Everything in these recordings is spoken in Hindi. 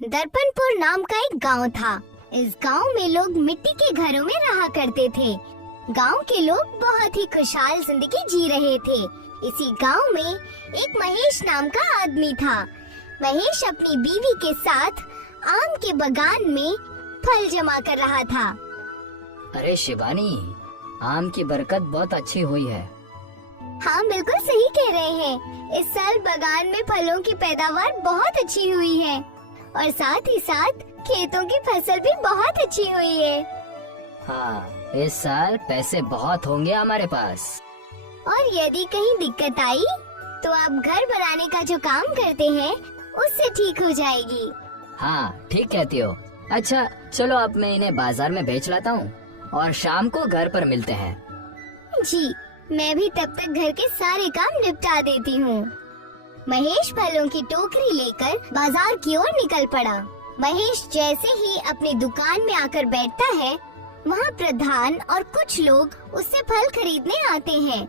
दर्पणपुर नाम का एक गांव था। इस गांव में लोग मिट्टी के घरों में रहा करते थे। गांव के लोग बहुत ही खुशहाल जिंदगी जी रहे थे। इसी गांव में एक महेश नाम का आदमी था। महेश अपनी बीवी के साथ आम के बागान में फल जमा कर रहा था। अरे शिवानी, आम की बरकत बहुत अच्छी हुई है। हाँ, बिल्कुल सही कह रहे हैं। इस साल बागान में फलों की पैदावार बहुत अच्छी हुई है और साथ ही साथ खेतों की फसल भी बहुत अच्छी हुई है। हाँ, इस साल पैसे बहुत होंगे हमारे पास। और यदि कहीं दिक्कत आई तो आप घर बनाने का जो काम करते हैं उससे ठीक हो जाएगी। हाँ, ठीक कहती हो। अच्छा चलो, अब मैं इन्हें बाजार में बेच लाता हूँ और शाम को घर पर मिलते हैं। जी, मैं भी तब तक घर के सारे काम निपटा देती हूँ। महेश फलों की टोकरी लेकर बाजार की ओर निकल पड़ा। महेश जैसे ही अपनी दुकान में आकर बैठता है, वहाँ प्रधान और कुछ लोग उससे फल खरीदने आते हैं।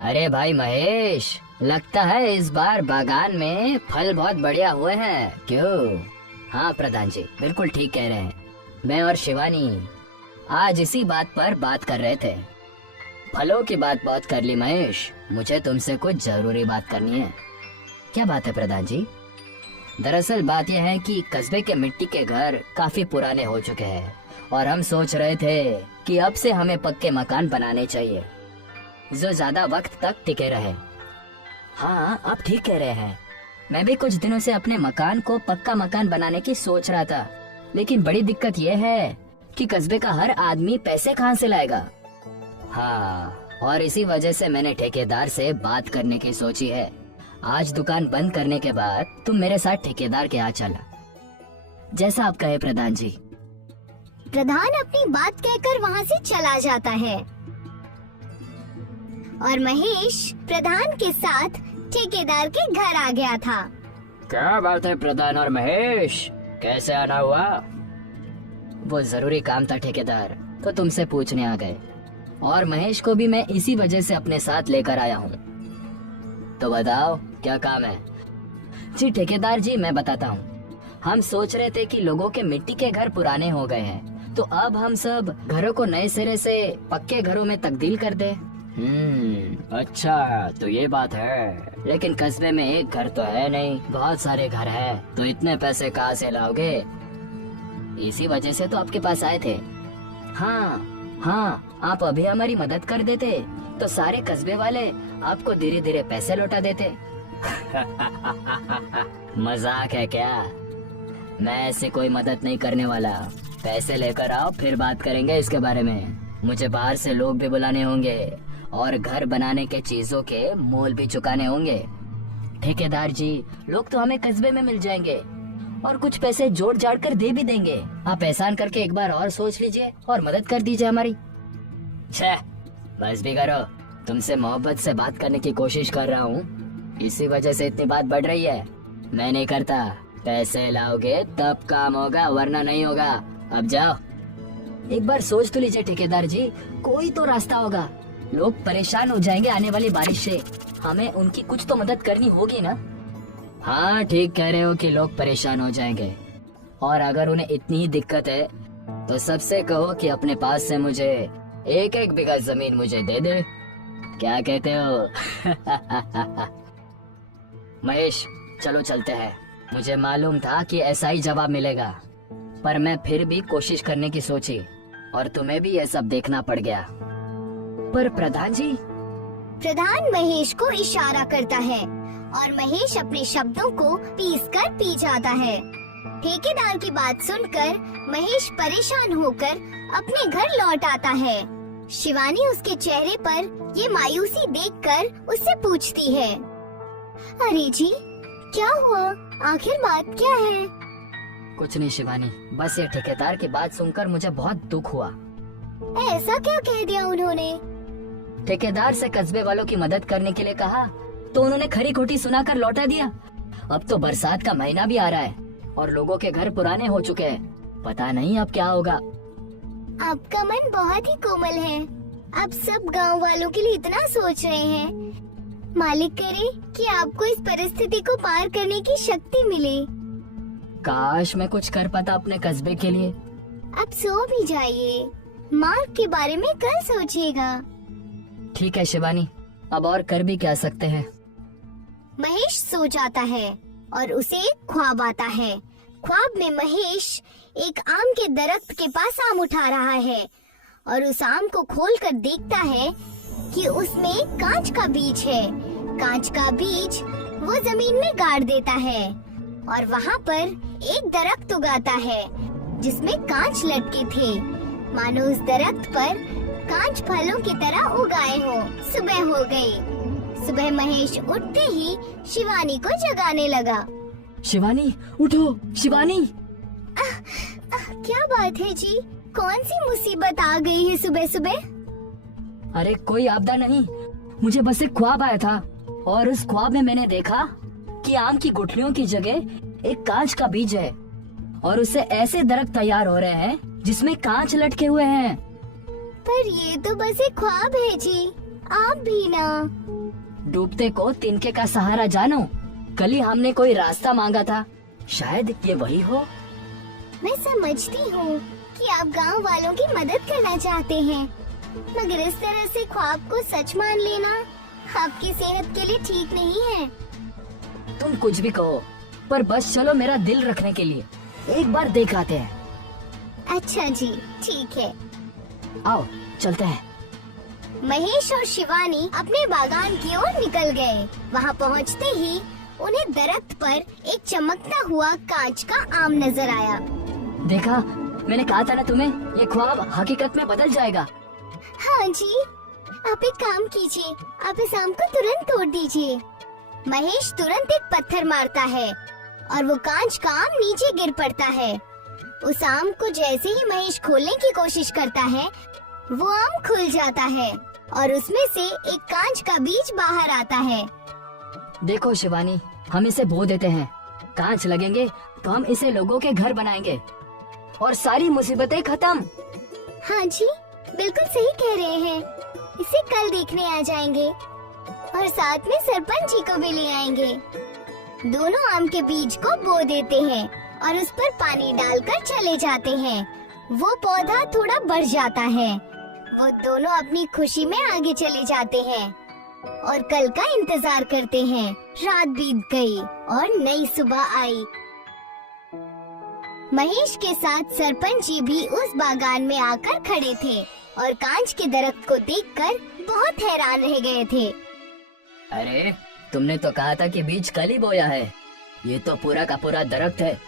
अरे भाई महेश, लगता है इस बार बागान में फल बहुत बढ़िया हुए हैं, क्यों? हाँ प्रधान जी, बिल्कुल ठीक कह रहे हैं। मैं और शिवानी आज इसी बात पर बात कर रहे थे। फलों की बात बहुत कर ली महेश, मुझे तुमसे कुछ जरूरी बात करनी है। क्या बात है प्रधान जी? दरअसल बात यह है कि कस्बे के मिट्टी के घर काफी पुराने हो चुके हैं और हम सोच रहे थे कि अब से हमें पक्के मकान बनाने चाहिए जो ज्यादा वक्त तक टिके रहे। हाँ, आप ठीक कह रहे हैं। मैं भी कुछ दिनों से अपने मकान को पक्का मकान बनाने की सोच रहा था, लेकिन बड़ी दिक्कत यह है कि कस्बे का हर आदमी पैसे कहाँ से लाएगा। हाँ, और इसी वजह से मैंने ठेकेदार से बात करने की सोची है। आज दुकान बंद करने के बाद तुम मेरे साथ ठेकेदार के यहाँ चला, जैसा आप कहे प्रधान जी। प्रधान अपनी बात कहकर वहाँ से चला जाता है और महेश प्रधान के साथ ठेकेदार के घर आ गया था। क्या बात है प्रधान और महेश, कैसे आना हुआ? वो जरूरी काम था ठेकेदार, तो तुमसे पूछने आ गए। और महेश को भी मैं इसी वजह से अपने साथ लेकर आया हूँ। तो बताओ क्या काम है? जी ठेकेदार जी, मैं बताता हूँ। हम सोच रहे थे कि लोगों के मिट्टी के घर पुराने हो गए हैं, तो अब हम सब घरों को नए सिरे से पक्के घरों में तब्दील कर दे। अच्छा, तो ये बात है। लेकिन कस्बे में एक घर तो है नहीं, बहुत सारे घर हैं, तो इतने पैसे कहाँ से लाओगे? इसी वजह से तो आपके पास आए थे। हाँ, आप अभी हमारी मदद कर देते तो सारे कस्बे वाले आपको धीरे धीरे पैसे लौटा देते। मजाक है क्या? मैं ऐसी कोई मदद नहीं करने वाला। पैसे लेकर आओ, फिर बात करेंगे इसके बारे में। मुझे बाहर से लोग भी बुलाने होंगे और घर बनाने के चीजों के मोल भी चुकाने होंगे। ठेकेदार जी, लोग तो हमें कस्बे में मिल जाएंगे और कुछ पैसे जोड़ जाड़ कर दे भी देंगे। आप एहसान करके एक बार और सोच लीजिए और मदद कर दीजिए हमारी। छह, बस भी करो। तुमसे मोहब्बत से बात करने की कोशिश कर रहा हूँ, इसी वजह से इतनी बात बढ़ रही है। मैं नहीं करता। पैसे लाओगे तब काम होगा, वरना नहीं होगा। अब जाओ। एक बार सोच तो लीजिए ठेकेदार जी, कोई तो रास्ता होगा। लोग परेशान हो जाएंगे आने वाली बारिश से, हमें उनकी कुछ तो मदद करनी होगी ना। हाँ, ठीक कह रहे हो कि लोग परेशान हो जाएंगे, और अगर उन्हें इतनी ही दिक्कत है तो सबसे कहो कि अपने पास से मुझे एक एक बीघा जमीन मुझे दे दे। क्या कहते हो? महेश, चलो चलते हैं। मुझे मालूम था कि ऐसा ही जवाब मिलेगा, पर मैं फिर भी कोशिश करने की सोची और तुम्हें भी ये सब देखना पड़ गया। पर प्रधान जी। प्रधान महेश को इशारा करता है और महेश अपने शब्दों को पीसकर पी जाता है। ठेकेदार की बात सुनकर महेश परेशान होकर अपने घर लौट आता है। शिवानी उसके चेहरे पर ये मायूसी देखकर उससे पूछती है, अरे जी, क्या हुआ? आखिर बात क्या है? कुछ नहीं शिवानी, बस ये ठेकेदार की बात सुनकर मुझे बहुत दुख हुआ। ऐसा क्या कह दिया उन्होंने? ठेकेदार से कस्बे वालों की मदद करने के लिए कहा तो उन्होंने खरी खोटी सुनाकर लौटा दिया। अब तो बरसात का महीना भी आ रहा है और लोगों के घर पुराने हो चुके हैं। पता नहीं अब क्या होगा। आपका मन बहुत ही कोमल है। आप सब गांव वालों के लिए इतना सोच रहे हैं। मालिक करे कि आपको इस परिस्थिति को पार करने की शक्ति मिले। काश मैं कुछ कर पाता अपने कस्बे के लिए। अब सो भी जाइए, मार्क के बारे में कल सोचिएगा। ठीक है शिवानी, अब और कर भी क्या सकते हैं। महेश सो जाता है और उसे एक ख्वाब आता है। ख्वाब में महेश एक आम के दरख्त के पास आम उठा रहा है और उस आम को खोलकर देखता है कि उसमें एक कांच का बीज है। कांच का बीज वो जमीन में गाड़ देता है और वहाँ पर एक दरख्त उगाता है जिसमें कांच लटके थे, मानो उस दरख्त पर कांच फलों की तरह उगाए हो। सुबह हो गई। सुबह महेश उठते ही शिवानी को जगाने लगा। शिवानी उठो, शिवानी। क्या बात है जी, कौन सी मुसीबत आ गई है सुबह सुबह? अरे कोई आपदा नहीं, मुझे बस एक ख्वाब आया था और उस ख्वाब में मैंने देखा कि आम की गुठलियों की जगह एक कांच का बीज है और उससे ऐसे दरख्त तैयार हो रहे हैं जिसमें कांच लटके हुए हैं। पर ये तो बस एक ख्वाब है जी, आप भी ना। डूबते को तिनके का सहारा जानो। कल ही हमने कोई रास्ता मांगा था, शायद ये वही हो। मैं समझती हूँ कि आप गांव वालों की मदद करना चाहते हैं, मगर इस तरह से ख्वाब को सच मान लेना आपकी सेहत के लिए ठीक नहीं है। तुम कुछ भी कहो, पर बस चलो मेरा दिल रखने के लिए एक बार देख आते हैं। अच्छा जी, ठीक है। आओ चलते हैं। महेश और शिवानी अपने बागान की ओर निकल गए। वहाँ पहुँचते ही उन्हें दरख्त पर एक चमकता हुआ कांच का आम नजर आया। देखा, मैंने कहा था ना तुम्हें, ये ख्वाब हकीकत में बदल जाएगा। हाँ जी, आप एक काम कीजिए, आप इस आम को तुरंत तोड़ दीजिए। महेश तुरंत एक पत्थर मारता है और वो कांच का आम नीचे गिर पड़ता है। उस आम को जैसे ही महेश खोलने की कोशिश करता है, वो आम खुल जाता है और उसमें से एक कांच का बीज बाहर आता है। देखो शिवानी, हम इसे बो देते हैं, कांच लगेंगे तो हम इसे लोगों के घर बनाएंगे और सारी मुसीबतें खत्म। हाँ जी, बिल्कुल सही कह रहे हैं। इसे कल देखने आ जाएंगे और साथ में सरपंच जी को भी ले आएंगे। दोनों आम के बीज को बो देते हैं और उस पर पानी डालकर चले जाते हैं। वो पौधा थोड़ा बढ़ जाता है। वो दोनों अपनी खुशी में आगे चले जाते हैं और कल का इंतजार करते हैं। रात बीत गई और नई सुबह आई। महेश के साथ सरपंच जी भी उस बागान में आकर खड़े थे और कांच के दरख्त को देखकर बहुत हैरान रह गए थे। अरे, तुमने तो कहा था कि बीज कल ही बोया है, ये तो पूरा का पूरा दरख्त है।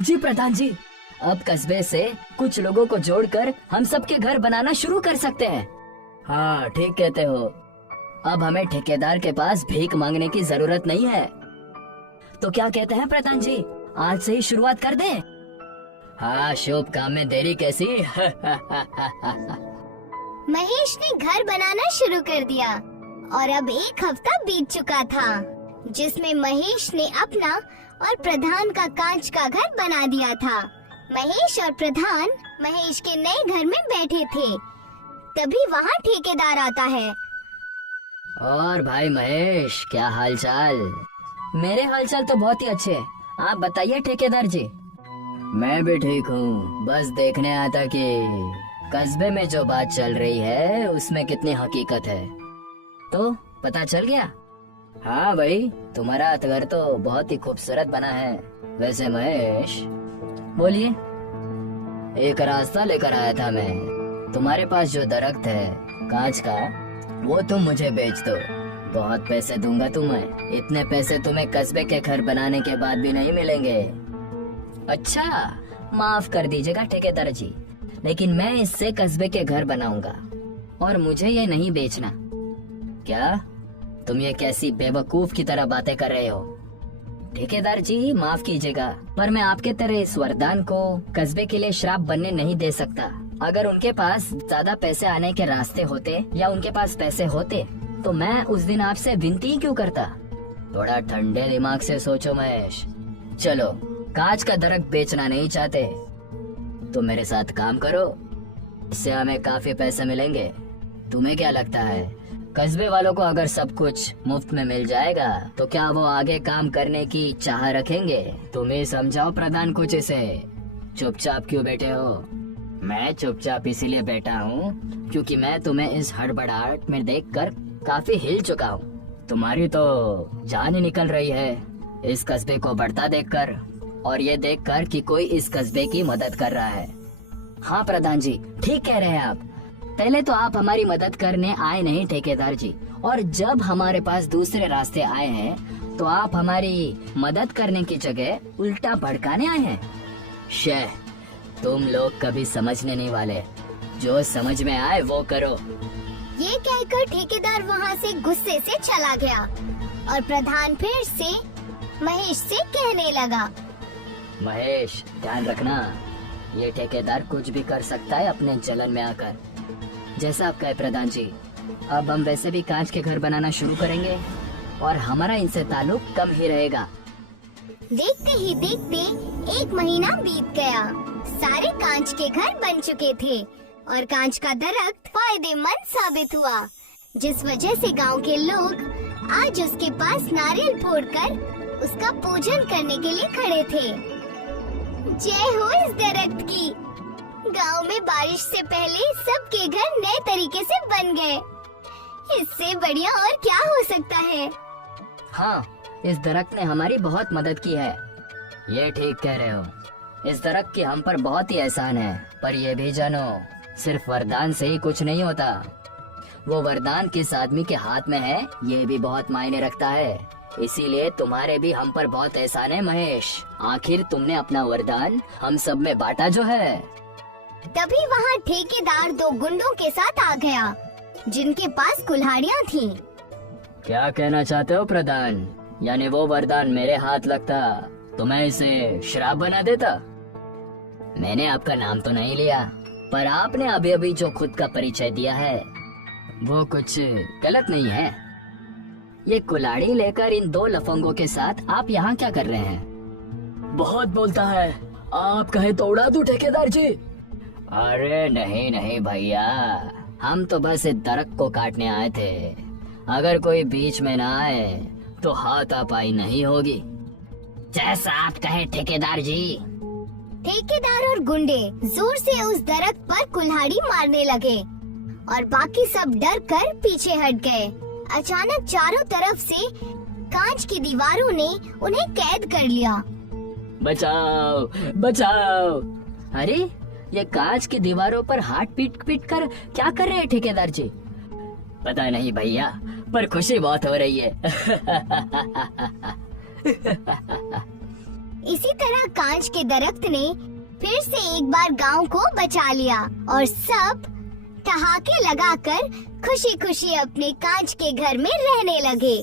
जी प्रधान जी, अब कस्बे से कुछ लोगों को जोड़कर हम सबके घर बनाना शुरू कर सकते हैं। हाँ, ठीक कहते हो। अब हमें ठेकेदार के पास भीख मांगने की जरूरत नहीं है। तो क्या कहते हैं प्रधान जी, आज से ही शुरुआत कर दें? हाँ, शुभ काम में देरी कैसी। महेश ने घर बनाना शुरू कर दिया और अब एक हफ्ता बीत चुका था जिसमें महेश ने अपना और प्रधान का कांच का घर बना दिया था। महेश और प्रधान महेश के नए घर में बैठे थे, तभी वहाँ ठेकेदार आता है। और भाई महेश, क्या हालचाल? मेरे हालचाल तो बहुत ही अच्छे हैं, आप बताइए ठेकेदार जी। मैं भी ठीक हूँ, बस देखने आया था कि कस्बे में जो बात चल रही है उसमें कितनी हकीकत है। तो पता चल गया? हाँ भाई, तुम्हारा घर तो बहुत ही खूबसूरत बना है। वैसे महेश, बोलिए। एक रास्ता लेकर आया था मैं। तुम्हारे पास जो दरख्त है कांच का, वो तुम मुझे बेच दो, बहुत पैसे दूंगा तुम्हें। इतने पैसे तुम्हें कस्बे के घर बनाने के बाद भी नहीं मिलेंगे। अच्छा, माफ कर दीजिएगा ठेकेदार जी, लेकिन मैं इससे कस्बे के घर बनाऊंगा और मुझे ये नहीं बेचना। क्या तुम ये कैसी बेवकूफ की तरह बातें कर रहे हो? ठेकेदार जी माफ कीजिएगा, पर मैं आपके तरह इस वरदान को कस्बे के लिए श्राप बनने नहीं दे सकता। अगर उनके पास ज्यादा पैसे आने के रास्ते होते या उनके पास पैसे होते तो मैं उस दिन आपसे विनती क्यों करता? थोड़ा ठंडे दिमाग से सोचो महेश। चलो, कांच का दरख्त बेचना नहीं चाहते तो मेरे साथ काम करो, इससे हमें काफी पैसे मिलेंगे। तुम्हें क्या लगता है कस्बे वालों को अगर सब कुछ मुफ्त में मिल जाएगा तो क्या वो आगे काम करने की चाह रखेंगे? तुम्हें समझाओ प्रधान कुछ इसे। चुपचाप क्यों बैठे हो? मैं चुपचाप इसीलिए बैठा हूँ क्योंकि मैं तुम्हें इस हड़बड़ाहट में देखकर काफी हिल चुका हूँ। तुम्हारी तो जान ही निकल रही है इस कस्बे को बढ़ता देखकर, और ये देखकर कि कोई इस कस्बे की मदद कर रहा है। हाँ प्रधान जी, ठीक कह रहे हैं आप। पहले तो आप हमारी मदद करने आए नहीं ठेकेदार जी, और जब हमारे पास दूसरे रास्ते आए हैं तो आप हमारी मदद करने की जगह उल्टा भड़काने आए हैं। शे, तुम लोग कभी समझने नहीं वाले, जो समझ में आए वो करो। ये कहकर ठेकेदार वहाँ से गुस्से से चला गया और प्रधान फिर से महेश से कहने लगा, महेश ध्यान रखना, ये ठेकेदार कुछ भी कर सकता है अपने जलन में आकर। जैसा आप कहे प्रधान जी, अब हम वैसे भी कांच के घर बनाना शुरू करेंगे और हमारा इनसे ताल्लुक कम ही रहेगा। देखते ही देखते 1 महीना बीत गया। सारे कांच के घर बन चुके थे और कांच का दरख्त फायदेमंद साबित हुआ, जिस वजह से गांव के लोग आज उसके पास नारियल फोड़कर उसका पूजन करने के लिए खड़े थे। जय हो इस दरख्त की। गांव में बारिश से पहले सबके घर नए तरीके से बन गए। इससे बढ़िया और क्या हो सकता है? हाँ, इस दरख्त ने हमारी बहुत मदद की है। ये ठीक कह रहे हो, इस दरख्त की हम पर बहुत ही एहसान है। पर ये भी जानो, सिर्फ वरदान से ही कुछ नहीं होता। वो वरदान किस आदमी के हाथ में है ये भी बहुत मायने रखता है। इसीलिए तुम्हारे भी हम पर बहुत एहसान है महेश। आखिर तुमने अपना वरदान हम सब में बांटा जो है। तभी वहाँ ठेकेदार 2 गुंडों के साथ आ गया, जिनके पास कुल्हाड़ियाँ थीं। क्या कहना चाहते हो प्रधान? यानी वो वरदान मेरे हाथ लगता तो मैं इसे श्राप बना देता? मैंने आपका नाम तो नहीं लिया, पर आपने अभी अभी जो खुद का परिचय दिया है वो कुछ गलत नहीं है। ये कुल्हाड़ी लेकर इन 2 लफंगों के साथ आप यहाँ क्या कर रहे हैं? बहुत बोलता है, आप कहे तो उड़ा दूं ठेकेदार जी। अरे नहीं नहीं भैया, हम तो बस इस दरख्त को काटने आए थे। अगर कोई बीच में ना आए तो हाथापाई नहीं होगी। जैसा आप कहे ठेकेदार जी। ठेकेदार और गुंडे जोर से उस दरख्त पर कुल्हाड़ी मारने लगे और बाकी सब डर कर पीछे हट गए। अचानक चारों तरफ से कांच की दीवारों ने उन्हें कैद कर लिया। बचाओ बचाओ! अरे ये कांच की दीवारों पर हाथ पीट पीट कर क्या कर रहे हैं ठेकेदार जी? पता नहीं भैया, पर खुशी बहुत हो रही है। इसी तरह कांच के दरख्त ने फिर से एक बार गांव को बचा लिया और सब ठहाके लगाकर खुशी खुशी अपने कांच के घर में रहने लगे।